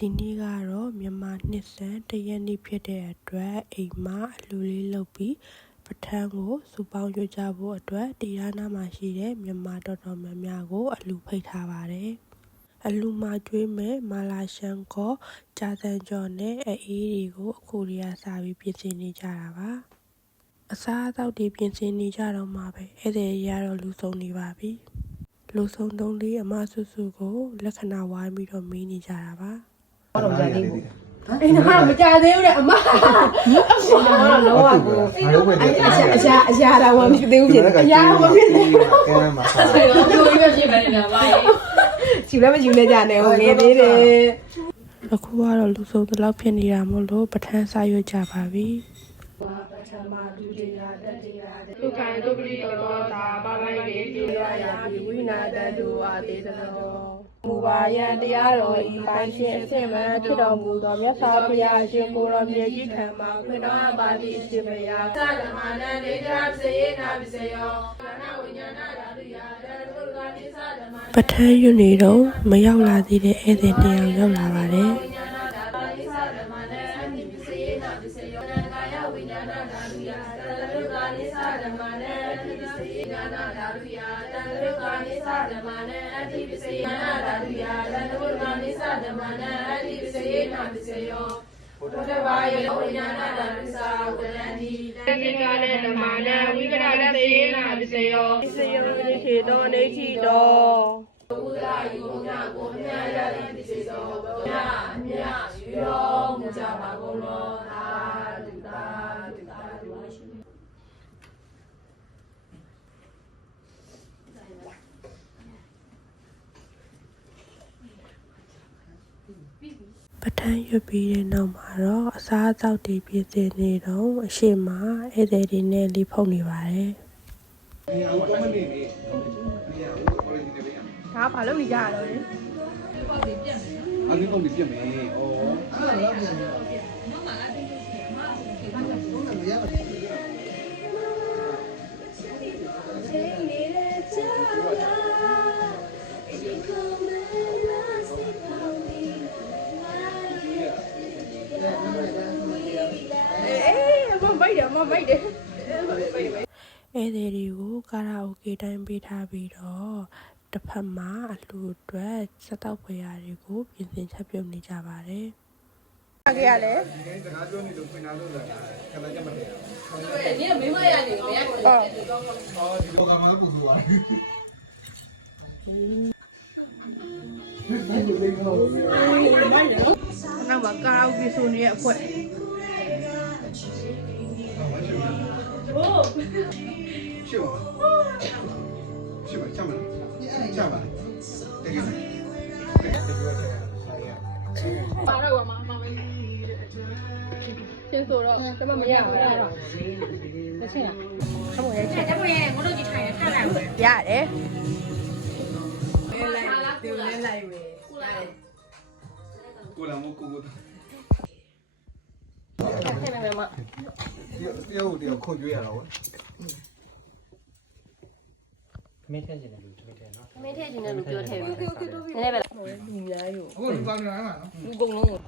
ဒီနေ့ကတော့မြန်မာနှစ်ဆန်း1 ရက်နေ့ဖြစ်တဲ့အတွက်အိမ်မှာအလှူလေးလုပ်ပြီးပထမကိုစုပေါင်းရွတ်ကြဖို့အတွက်တရားနာမှာရှိတဲ့မြန်မာတော်တော်များများကိုအလှူဖိတ်ထားပါတယ်။အလှူမှာကျွေးမဲ့မာလာရှန်ကောကြာတန်ကျော်နဲ့အေးတွေကိုအခုတည်းကစာပြီးပြင်ဆင်နေကြတာပါ။အစားအသောက်တွေပြင်ဆင်နေကြတော့မှပဲဧည့်သည်ရတော့လူဆုံးနေပါပြီ။လူဆုံးသုံးလေးအမဆုစုကိုလက္ခဏာဝိုင်းပြီးတော့မေးနေကြတာပါ။တော့ကြာသေးဘူးအေးနာမကြသေးဘူးတဲ့အမတော့လောကကိုအရာတော့မဖြစ်သေးဘူးဖြစ်အရာမဖြစ်သေးဘူးကဲမှာဆက်ပြောပြီးပဲဖြစ်နေတာပါလေချူလည်းမချူလည်းကြနေဘူးငယ်သေးတယ်အခုကတော့လူဆုံးတလောက်ဖြစ်နေတာမို့လို့ပထမစာရွတ်ကြပါပြီပထမဒုတိယတတိယဒုက္ခဒုပတိတောသာပါပိုင်နေပြေရရာဝိနာတတုအာတေတသောမူပါယံတရားတော်ဤပိုင်းဖြင့်အစစ်မှန်ဖြစ်တော်မူသောမြတ်စွာဘုရားရှင်ကိုရောမြေကြီးခံမှာခွင့်တော်ပါသည့်အရှင်ဘုရားသဓမ္မနံဒေတရာပစေနာပစေယောခန္ဓာဝိညာဏဓာတုယာတသုခာနိသဓမ္မပထမရွတ်နေတော့မရောက်လာသေးတဲ့ဧည့်သည်တစ်ယောက်ရောက်လာပါတယ်ဘုဒ္ဓဘာယေဝိညာဏတံသစာဝတ္တန္တိတေတိကာလေဓမ္မနံဝိကရတသေနာပစ္စယောပစ္စယောနိခေတောနေတိတောဘုရားယုံနာကိုမြတ်ရတဲ့ပစ္စယောဘုရားအမြတ်ယူတော်မူကြပါကုန်လောသာဓုသာဓုသာဓုပထမရွတ်ပြီးတဲ့နောက်မှာတော့အစားအသောက်တွေပြင်ဆင်နေတော့အရှိမဧည့်သည်တွေနဲ့လီဖုန်နေပါတယ်ဒါဘာလို့နေကြရတော့လဲအလီကုန်ပြည့်မယ်မမိုက်တယ်ဧည့်သည်တွေကိုကာရာအိုကေတိုင်းပေးထားပြီးတော့တစ်ဖက်မှာအလှူအတွက်စက်တော့ဖွယ်ရာတွေကိုပြင်ဆင်ချက်ပြုတ်နေကြပါတယ်။ခဲ့ရလဲ။စကားပြောနေလို့ခွင်လာလို့ဆိုတာခဏကြမတည့်ဘူး။ဒီကမိမရနေမရဘူး။အော်ဒီလိုကောင်ကပူဆိုသွားတယ်။နောက်မှာကာရာအိုကေဆိုနေတဲ့အဖွဲ။ရှေ့ပါရှေ့ပါချမ်းပါချမ်းပါတကယ်ပါတော့မမလေးချင်းဆိုတော့တမမရဘူးလားမချင်းလားအမေရဲ့ချက်အမေရဲ့ငို့တို့ကြီးထိုင်ရထားလိုက်ဘူးရတယ်ကိုလာမကိုကိုထဲနေမှာတရားခွန်ကျွေးရတော့မင်းထည့်ချင်တယ်လူတမင်းထည့်နော်မင်းထည့်ချင်တယ်လို့ပြောထည့်ပြီနည်းနည်းပဲလူများယူအခုလူကောင်းနေမှာနော်လူကုန်လုံးကို